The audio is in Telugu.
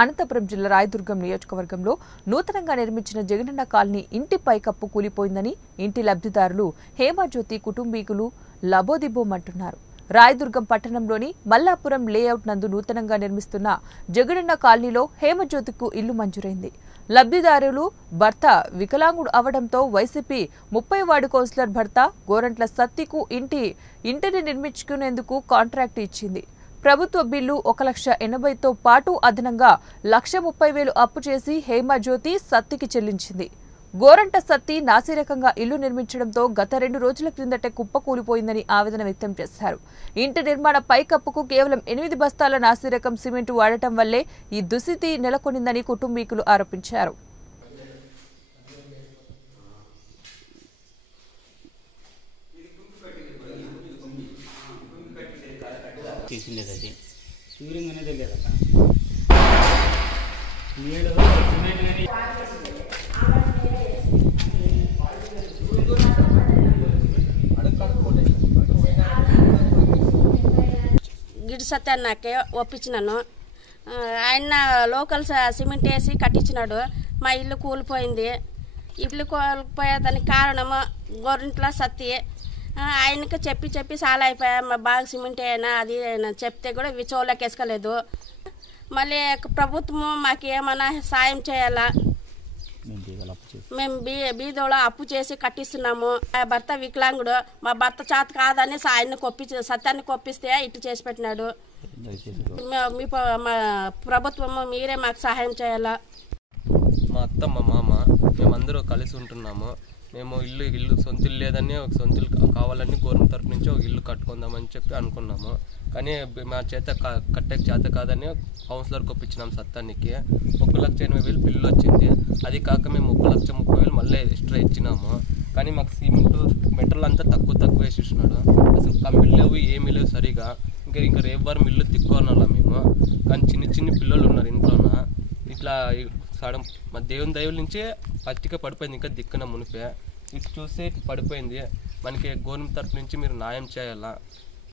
అనంతపురం జిల్లా రాయదుర్గం నియోజకవర్గంలో నూతనంగా నిర్మించిన జగనన్న కాలనీ ఇంటి పైకప్పు కూలిపోయిందని ఇంటి లబ్ధిదారులు హేమజ్యోతి కుటుంబీకులు లబోదిబోమంటున్నారు. రాయదుర్గం పట్టణంలోని మల్లాపురం లేఅవుట్ నందు నూతనంగా నిర్మిస్తున్న జగనన్న కాలనీలో హేమజ్యోతికు ఇల్లు మంజూరైంది. లబ్ధిదారులు భర్త వికలాంగుడు అవడంతో వైసీపీ 30వ వార్డు కౌన్సిలర్ భర్త గోరంట్ల సత్తికు ఇంటిని నిర్మించుకునేందుకు కాంట్రాక్ట్ ఇచ్చింది. ప్రభుత్వ బిల్లు 1,80,000తో పాటు అదనంగా 1,30,000 అప్పు చేసి హేమజ్యోతి సత్తికి చెల్లించింది. గోరంట సత్తి నాసిరకంగా ఇల్లు నిర్మించడంతో గత 2 రోజుల క్రిందటే కుప్పకూలిపోయిందని ఆవేదన వ్యక్తం చేశారు. ఇంటి నిర్మాణ పైకప్పుకు కేవలం 8 బస్తాల నాసిరకం సిమెంట్ వాడటం వల్లే ఈ దుస్థితి నెలకొనిందని కుటుంబీకులు ఆరోపించారు. గిడి సత్యాన్నకే ఒప్పించినాను. ఆయన లోకల్ సిమెంట్ వేసి కట్టించినాడు. మా ఇల్లు కూలిపోయింది. ఇల్లు కూలిపోయేదానికి కారణము గోరింట్ల సత్తి. ఆయనకి చెప్పి చాలా అయిపోయా. బాగా సిమెంట్ అయినా అది చెప్తే కూడా చెవులోకి వేసుకోలేదు. మళ్ళీ ప్రభుత్వము మాకు ఏమైనా సాయం చేయాలా? మేము బీదోళ అప్పు చేసి కట్టిస్తున్నాము. మా భర్త వికలాంగుడు. మా భర్త చేత కాదని ఆయన్ని సత్యాన్ని కొప్పిస్తే ఇటు చేసి పెట్టినాడు. మా ప్రభుత్వము మీరే మాకు సహాయం చేయాలా? మా అత్త మా మామ మేమందరూ కలిసి ఉంటున్నాము. మేము ఇల్లు సొంత ఇల్లు లేదని ఒక సొంత ఇల్లు కావాలని గవర్నమెంట్ తరఫు నుంచి ఒక ఇల్లు కట్టుకుందామని చెప్పి అనుకున్నాము. కానీ మా చేత కట్టేకి చేత కాదని కౌన్సిలర్కి ఒప్పించినాం సత్తానికి. 1,80,000 బిల్లు వచ్చింది. అది కాక మేము 1,30,000 మళ్ళీ ఎక్స్ట్రా ఇచ్చినాము. కానీ మాకు సిమెంట్ మెటీరియల్ అంతా తక్కువ వేసేసినాడు. అసలు కంపెనీలు లేవు, ఏమీ లేవు సరిగా. ఇంకా రేపు ఇల్లు తిక్కున్నాలా మేము. కానీ చిన్న పిల్లలు ఉన్నారు ఇంట్లోన. ఇట్లా సడన్ మా దేవుని దైవం నుంచే పచ్చిక పడిపోయింది. ఇంకా దిక్కున మునిపే ఇటు చూస్తే పడిపోయింది. మనకి గవర్నమెంట్ తరఫు నుంచి మీరు న్యాయం చేయాలా?